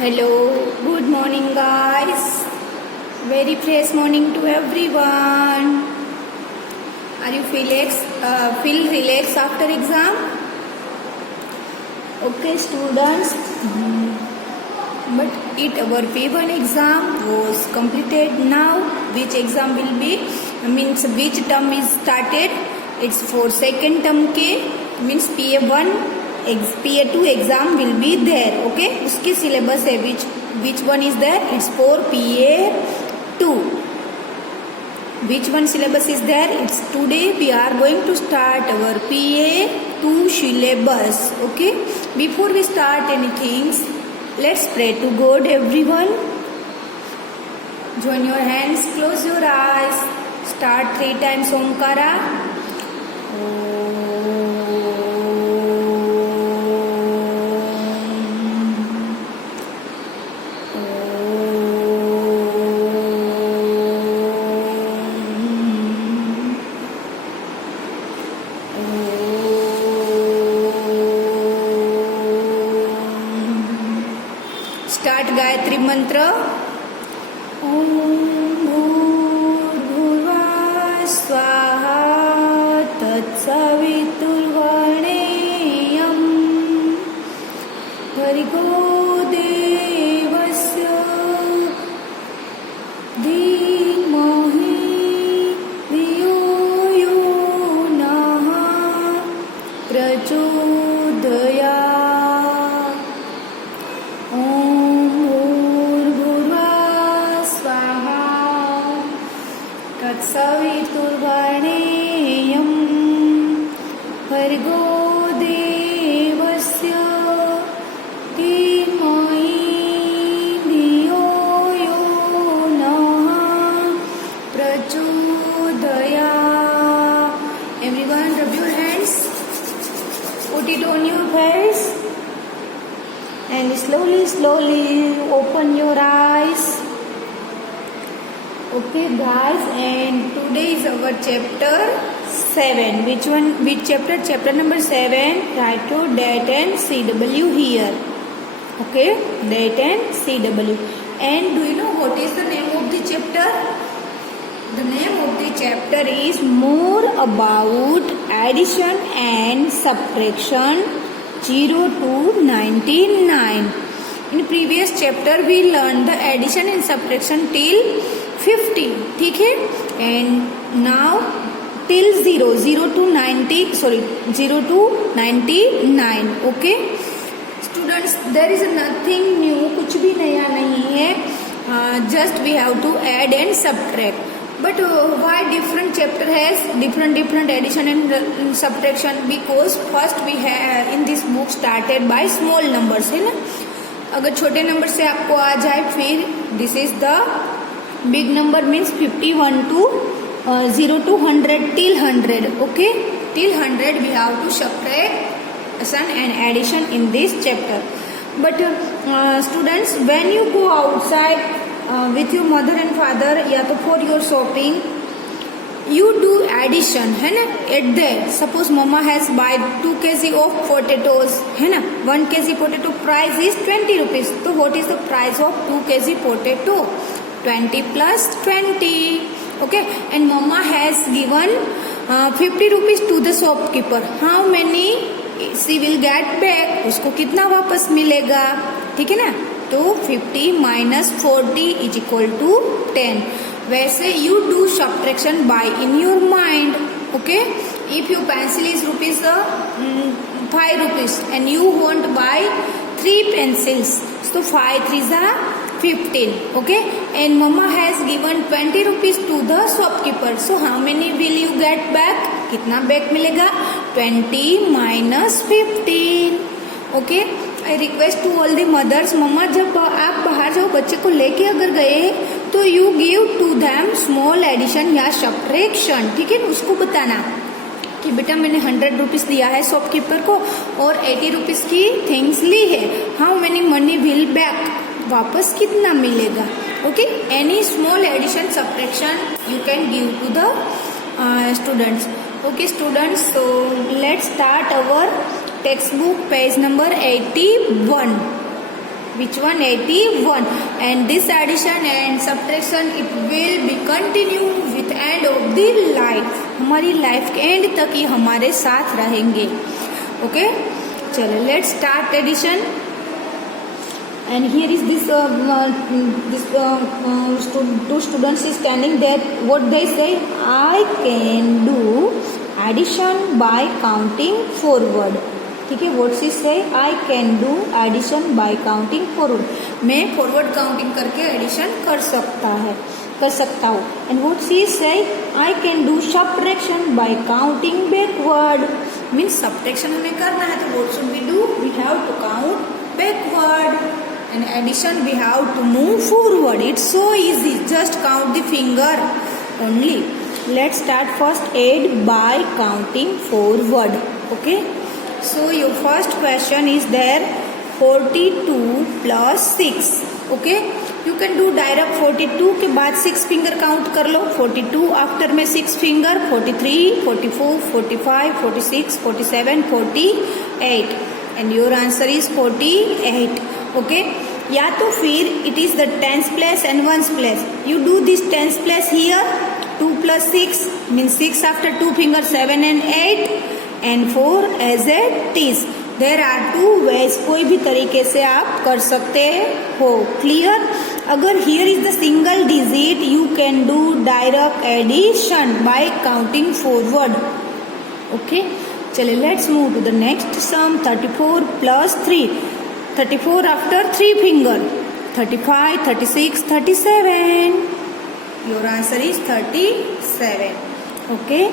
Hello, good morning guys. Very fresh morning to everyone. Are you feel relaxed after exam? Okay students, but our P1 exam was completed now. Which exam will be, means which term is started? It's for second term के means PA1 PA2 exam will be there. Okay, उसकी syllabus है which one is there? It's for PA2. Which one syllabus is there? It's today we are going to start our PA2 syllabus. Okay, before we start anything, let's pray to God everyone. Join your hands, close your eyes, start 3 times Omkara. Start Gayatri मंत्र. ओम भूर्भुवः स्वाहा तत्सवितुर्वरेण्यं भर्गो देवस्य धीमहि धियो यो नः प्रचोदयात्. तत्सवितुर्वरेण्यं भर्गो देवस्य धीमहि धियो यो नः प्रचोदयात्. Everyone rub your hands, put it on your face and slowly open your eyes. Okay guys, and today is our chapter 7. Which one? Which chapter? Chapter number 7. Write to date and CW here. Okay, date and CW. And do you know what is the name of the chapter? The name of the chapter is more about addition and subtraction 0 to 99. In previous chapter we learned the addition and subtraction till 50. ठीक है, and now till 0 to 99. Okay students, there is nothing new, कुछ भी नया नहीं है. Just we have to add and subtract. But why different chapter has different addition and subtraction? Because first we have in this book started by small numbers, है ना. अगर छोटे number से आपको आ जाए, फिर this is the big number, means 51 to 0 to 100 till 100. Okay, till 100 we have to subtraction and addition in this chapter. But students, when you go outside with your mother and father या तो for your shopping, you do addition, है ना. At there, suppose mama has buy 2 kg of potatoes, है ना. 1 kg potato price is 20 rupees. So what is the price of 2 kg potato? 20 plus 20. Okay, and mama has given 50 rupees to the shopkeeper. How many she will get back? उसको कितना वापस मिलेगा? ठीक है ना. तो 50 minus 40 is equal to 10. वैसे you do subtraction by in your mind. Okay, if your pencil is rupees 5 rupees and you want to buy 3 pencils, so 5 3s are 15. Okay, and mama has given 20 rupees to the shopkeeper. So how many will you get back? कितना back मिलेगा? 20 minus 15. Okay, I request to all the mothers, मम्मा जब आप बाहर जाओ बच्चे को लेके अगर गए तो you give to them small addition या subtraction. ठीक है, उसको बताना कि बेटा मैंने 100 रुपीज दिया है शॉपकीपर को और 80 रुपीज की थिंग्स ली है. How many money will back? वापस कितना मिलेगा? Okay, any small addition subtraction you can give to the students. Okay students, so let's start our textbook page number 81. Which one? 81. And this addition and subtraction it will be continue with end of the life. हमारी life के end तक ये हमारे साथ रहेंगे. Okay, चलो let's start addition. And here is this two students is standing there. What they say? I can do addition by counting forward. ठीक है, what she say? I can do addition by counting forward. मैं forward counting करके addition कर सकता हूँ. And what she say? I can do subtraction by counting backward. Means subtraction हमें करना है तो what should we do? We have to count backward. And addition we have to move forward. It's so easy. Just count the finger only. Let's start first. Add by counting forward. Okay. So your first question is there. 42 plus 6. Okay. You can do direct 42 के बाद 6 finger count कर लो. 42 after में 6 finger. 43, 44, 45, 46, 47, 48. And your answer is 48. Okay, या तो फिर it is the tens place and ones place. You do this tens place here. 2 plus 6 means 6 after 2 finger, 7 and 8 and 4 as it is. There are 2 ways. कोई भी तरीके से आप कर सकते हो. क्लियर? अगर here is the single digit you can do direct addition by counting forward. Okay, चलिए let's move to the next sum. 34 plus 3. 34 after 3 finger. 35, 36, 37. Your answer is 37. Okay.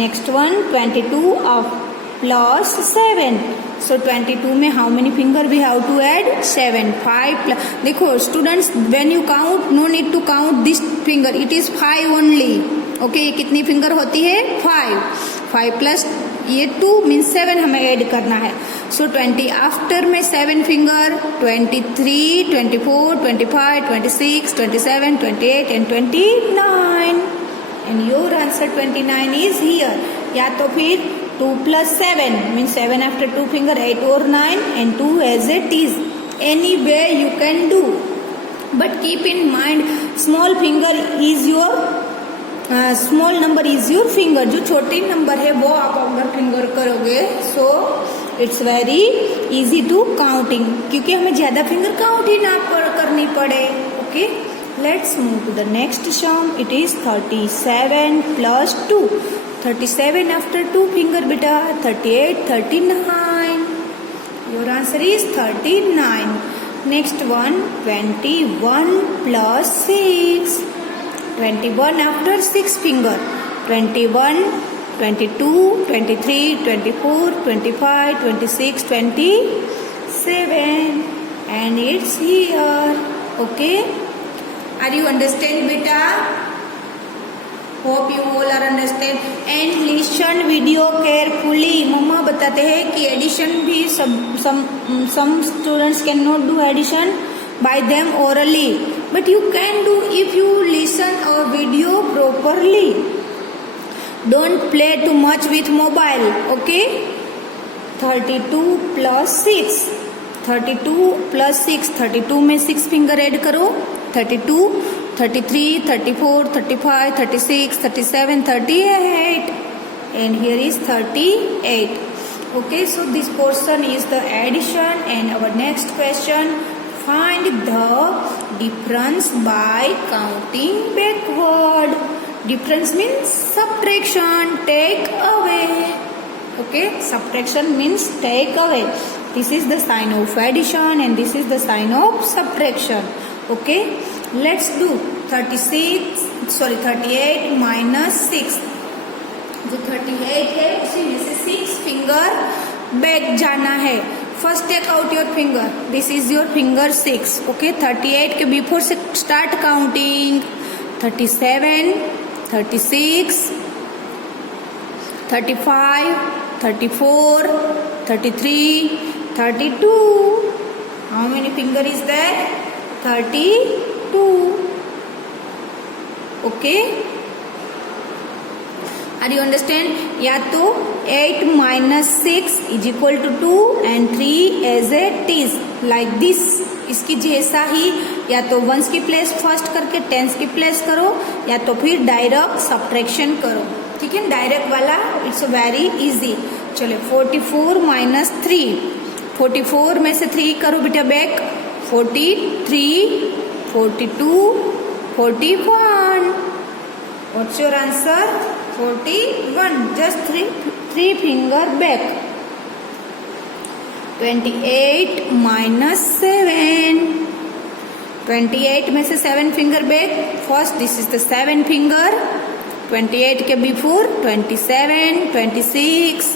Next one 22 plus 7. So 22 में how many finger we have to add? 7. 5 plus. देखो students, when you count, no need to count this finger. It is 5 only. Okay, ये कितनी finger होती है? 5. 5 plus ये 2 means 7 हमें add करना है. So 20 after में 7 finger. 23, 24, 25, 26, 27, 28 and 29. And your answer 29 is here. या तो फिर 2 plus 7 means 7 after 2 finger, 8 or 9 and 2 as it is. Any way you can do. But keep in mind small finger is your small number is your finger. जो छोटी number है वो आप अगर finger करोगे so it's very easy to counting, क्योंकि हमें ज्यादा फिंगर काउंट ही ना करनी पड़े. Okay, let's move to the next sum. It is 37 plus 2. 37 after 2 finger बेटा. 38, 39. Your answer is 39. Next one 21 plus 6. 21 after 6 finger. 21, 22, 23, 24, 25, 26, 27 and it's here. Okay, are you understand beta? Hope you all are understand and listen video carefully. मम्मा बताते हैं कि addition भी some students cannot do addition by them orally, but you can do if you listen our video properly. Don't play too much with mobile. Okay. 32 plus 6. 32 plus 6. 32 में 6 finger add करो. 32, 33, 34, 35, 36, 37, 38 and here is 38. Okay, so this portion is the addition and our next question. Find the difference by counting backward. Difference means subtraction, take away. Okay, subtraction means take away. This is the sign of addition and this is the sign of subtraction. Okay, let's do 38 minus 6. जो 38 है उसी में से 6 finger back जाना है. First take out your finger. This is your finger 6. Okay, 38 के before से start counting. 37, 36, 35, 34, 33, 32. How many finger is there? 32. Okay. Are you understand? या तो 8 minus 6 is equal to 2 and 3 as it is like this. इसकी जैसा ही या तो once की place first करके टेंस की प्लेस करो या तो फिर डायरेक्ट सब्ट्रैक्शन करो. ठीक है, डायरेक्ट वाला इट्स वेरी इजी. चलो 44 minus 3, 44 में से 3 करो बेटा back. 43, 42, 41. What's your answer? 41. Just three finger back. 28 minus 7. 28 में से 7 finger back. First this is the 7 finger. 28 के before 27, 26,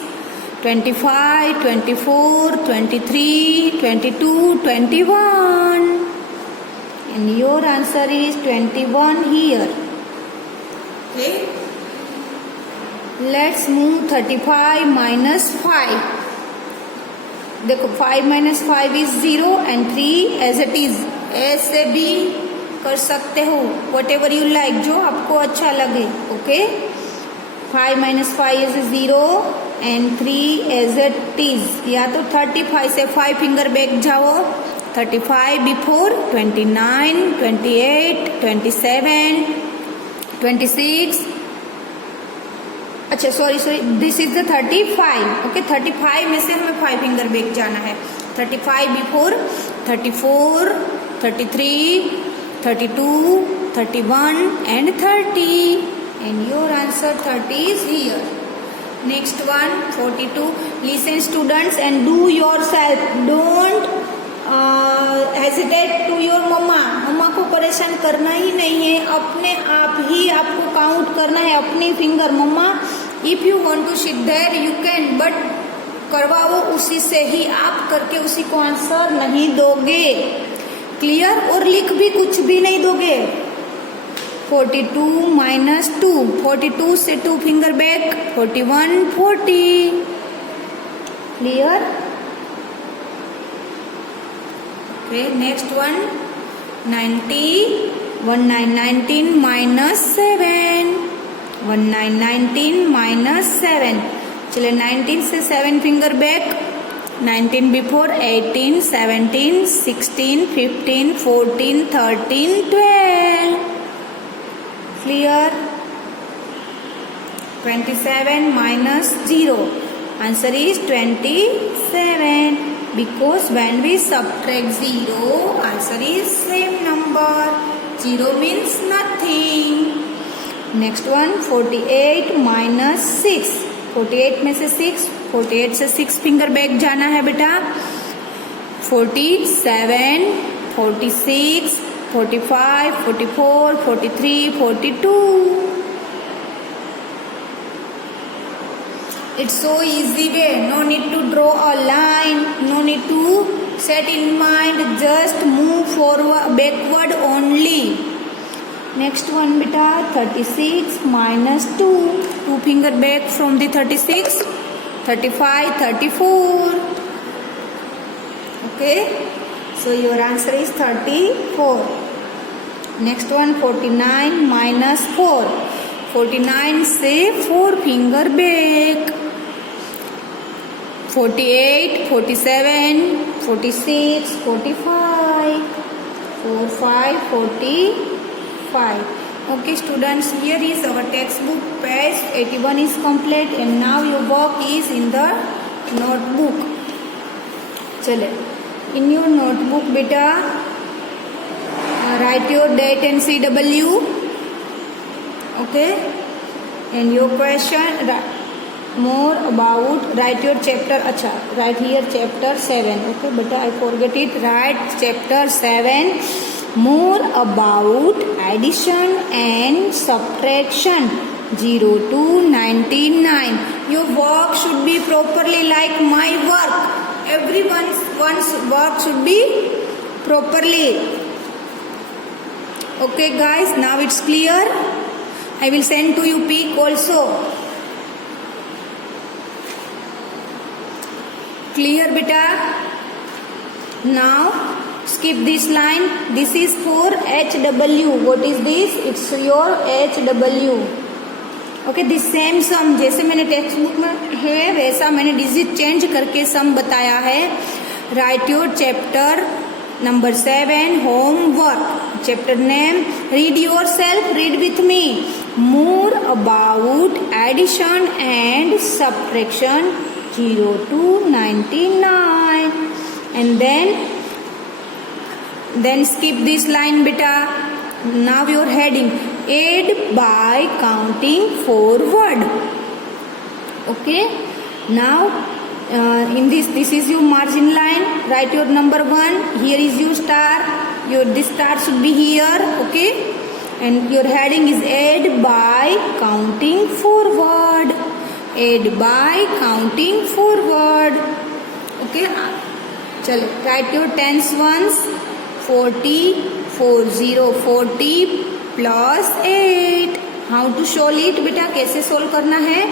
25, 24, 23, 22, 21. And your answer is 21 here. Okay. Let's move 35 minus 5. देखो 5 minus 5 is 0 and 3 as it is. ऐसे भी कर सकते हो, whatever you like, जो आपको अच्छा लगे. Okay. 5 minus 5 is 0 and 3 as it is. या तो 35 से 5 finger back जाओ. 35 before 29, 28, 27, 26. अच्छा sorry this is the 35. Okay 35 में से हमें 5 फिंगर बैक जाना है. 35 before 34, 33, 32, 31 and 30. And your answer 30 is here. Next one 42. Listen students and do yourself. Don't hesitate to your मम्मा. मम्मा को परेशान करना ही नहीं है, अपने आप ही आपको काउंट करना है अपनी finger. Mamma if you want to sit there you can, but करवाओ उसी से ही. आप करके उसी को आंसर नहीं दोगे. क्लियर? और लिख भी कुछ भी नहीं दोगे. 42 minus 2. 42 से 2 finger back. 41, 40. Clear? Okay, next one 90. 19 minus 7. 19 minus 7. चलिए 19 से 7 finger back. 19 before 18, 17, 16, 15, 14, 13, 12. Clear? 27 minus 0. Answer is 27. Because when we subtract 0, answer is same number. 0 means nothing. Next one 48 minus 6. 48 में से 6. 48 से 6 फिंगर बैक जाना है बेटा. 47, 46, 45, 44, 43, 42. It's so easy way. No need to draw a line. No need to set in mind. Just move forward, backward only. Next one beta 36 minus 2. 2 finger back from the 36. 35, 34. Okay. So your answer is 34. Next one 49 minus 4. 49 से 4 finger back. 48, 47, 46, 45, 45, 45. Okay students, here is our textbook. Page 81 is complete and now your work is in the notebook. चले in your notebook beta write your date and CW. Okay, and your question more about write your chapter. Acha, write here chapter 7. Okay but I forget it. Write chapter 7 more about addition and subtraction. 0 to 99. Your work should be properly like my work. Everyone's work should be properly. Okay guys, now it's clear. I will send to you pic also. Clear beta? Now skip this line. This is for HW. What is this? It's your HW. Okay, this same sum जैसे मैंने text book में है वैसा मैंने digit change करके sum बताया है. Write your chapter number 7 homework. Chapter name read yourself, read with me. More about addition and subtraction 0 to 99. And then skip this line beta. Now your heading add by counting forward. Okay, now in this is your margin line. Write your number 1. Here is your star. This star should be here. Okay, and your heading is add by counting forward. Add by counting forward. Okay, चलो write your tens ones. 40 plus 8. How to solve it बेटा, कैसे solve करना है?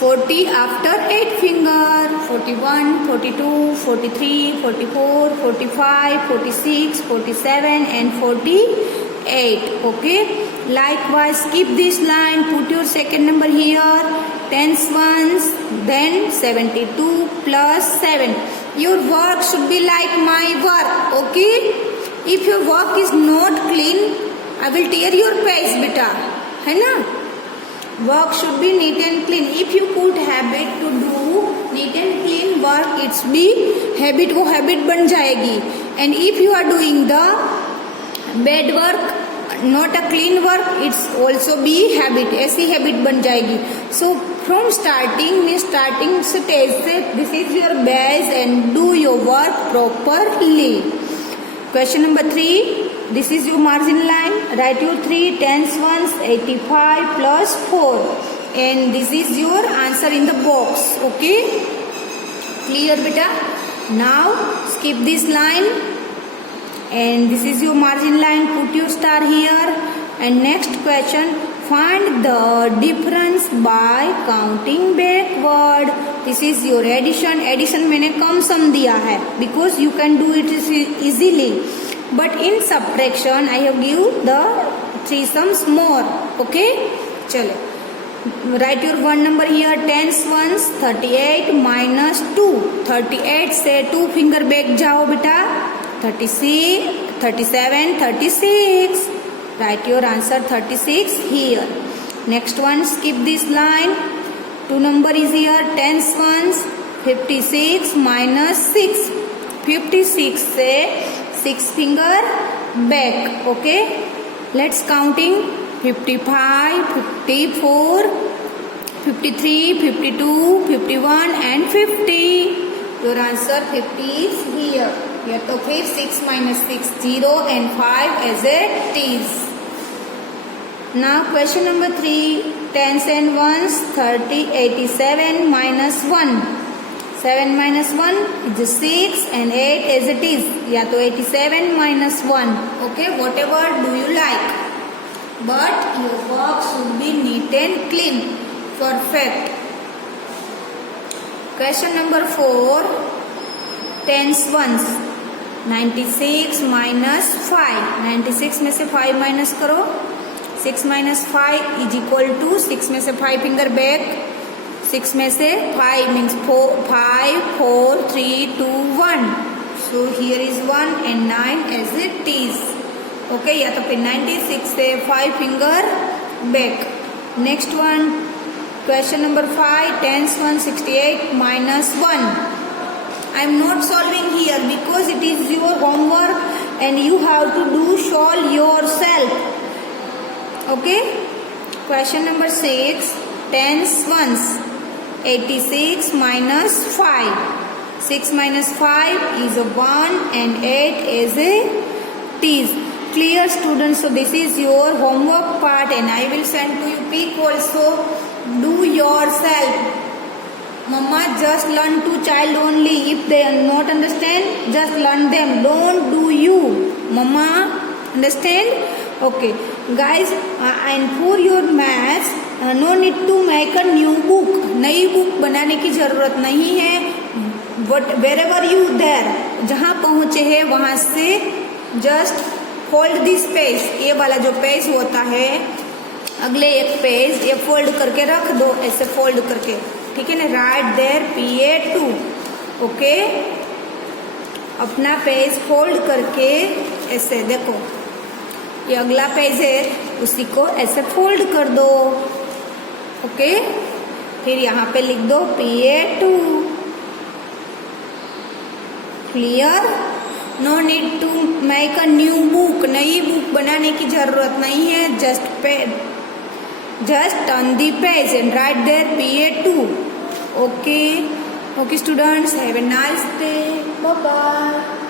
40 after 8 finger. 41, 42, 43, 44, 45, 46, 47 and 48. Okay, likewise skip this line, put your second number here. Tens ones, then 72 plus 7. Your work should be like my work. Okay, if your work is not clean, I will tear your page beta, है ना? Work should be neat and clean. If you put habit to do neat and clean work, it's be habit, वो habit बन जाएगी. And if you are doing the bad work, not a clean work, it's also be habit. ऐसी habit बन जाएगी. So from starting stage से this is your base and do your work properly. Question number 3. This is your margin line. Write your 3 tens ones. 85 plus 4. And this is your answer in the box. Okay? Clear beta? Now skip this line. And this is your margin line. Put your star here. And next question. Find the difference by counting backward. This is your addition. Addition मैंने कम सम दिया है because you can do it easily. But in subtraction I have give the 3 sums more. Okay? चलो. Write your one number here. Tens ones. 38 minus 2. 38 से 2 finger back जाओ बेटा. 36, 37, 36. Write your answer 36 here. Next one, skip this line. 2 number is here. Tens ones. 56 minus 6. 56 से 6 finger back. Okay. Let's counting. 55, 54, 53, 52, 51 and 50. Your answer 50 is here. Here to keep 6 minus 6 0 and 5 as it is. Now question number 3. Tens and ones. 30, 87 minus 1. 7 minus 1 is 6 and 8 as it is. या तो 87 minus 1. Okay, whatever do you like. But your work should be neat and clean. Perfect. Question number 4. Tens ones. 96 minus 5. 96 में से 5 minus करो. 6 minus 5 is equal to 6 में से 5 finger back. 6 में से 5 means 5, 4, 3, 2, 1. So here is 1 and 9 as it is. Okay, या तो फिर 96 से 5 finger back. Next one. Question number 5. Tens 1, 68 minus 1. I am not solving here because it is your homework and you have to do solve yourself. Okay. Question number 6. Tens ones. 86 minus 5. 6 minus 5 is a 1 and 8 is a is. Clear students? So this is your homework part and I will send to you pic also. Do yourself. Mama just learn to child only. If they not understand, just learn them. Don't do you. Mama understand? Okay guys, and for your maths no need to make a new book. नई book बनाने की जरूरत नहीं है. Wherever you there, जहाँ पहुँचे हैं वहाँ से just fold this page. ये वाला जो पेज होता है अगले एक पेज ये फोल्ड करके रख दो, ऐसे फोल्ड करके, ठीक है ना। Write there PA2, okay. अपना पेज फोल्ड करके ऐसे देखो, ये अगला पेज है, उसी को ऐसे फोल्ड कर दो, ओके। फिर यहाँ पे लिख दो PA2। Clear? No need to make a new book, नई बुक बनाने की जरूरत नहीं है। Just turn the page and write there PA2, okay. Okay students, have a nice day, bye bye.